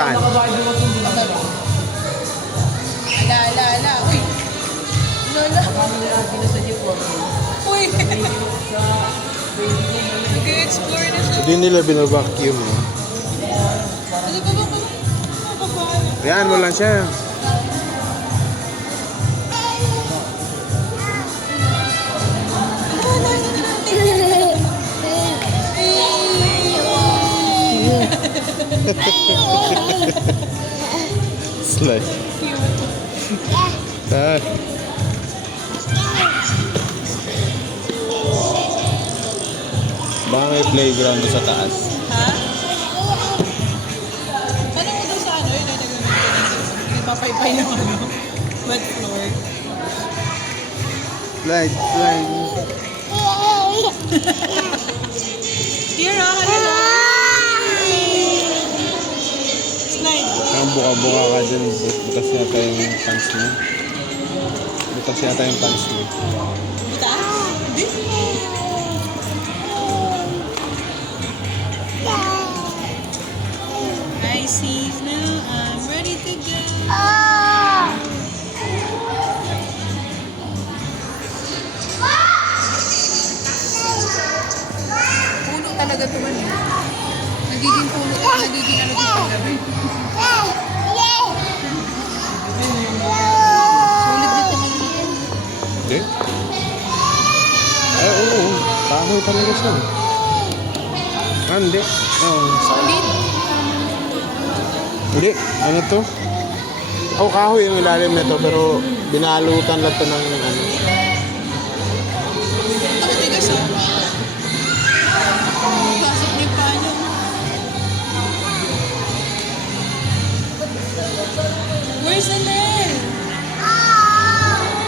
Saan? Ala. Uy. Lola. Uy. Nag-explore na siya. Hindi nila binabacuum. Ano ba? Ayan mo lang siya. Slide. Ah. Baka may playground sa taas. Ha? Ano mo doon sa ano? Yun ay nagpapaypay ng ano? Wet floor. Slide, slide. Here, halala. Slide. Ang buka-buka ka dyan. Butas yata yung pants mo. Butas yata yung pants mo. Buta? Hindi. I see now. I'm ready to go. Puno talaga ito man. Nagiging puno. Nagiging ano dito paggabi. Sulit dito man dito. Hindi? Eh, oo. Kahoy talaga siya. Ah, hindi. Oo. Solid. Hindi. Ano to? Oh, kahoy yung ilalim nito pero binalutan lang to ng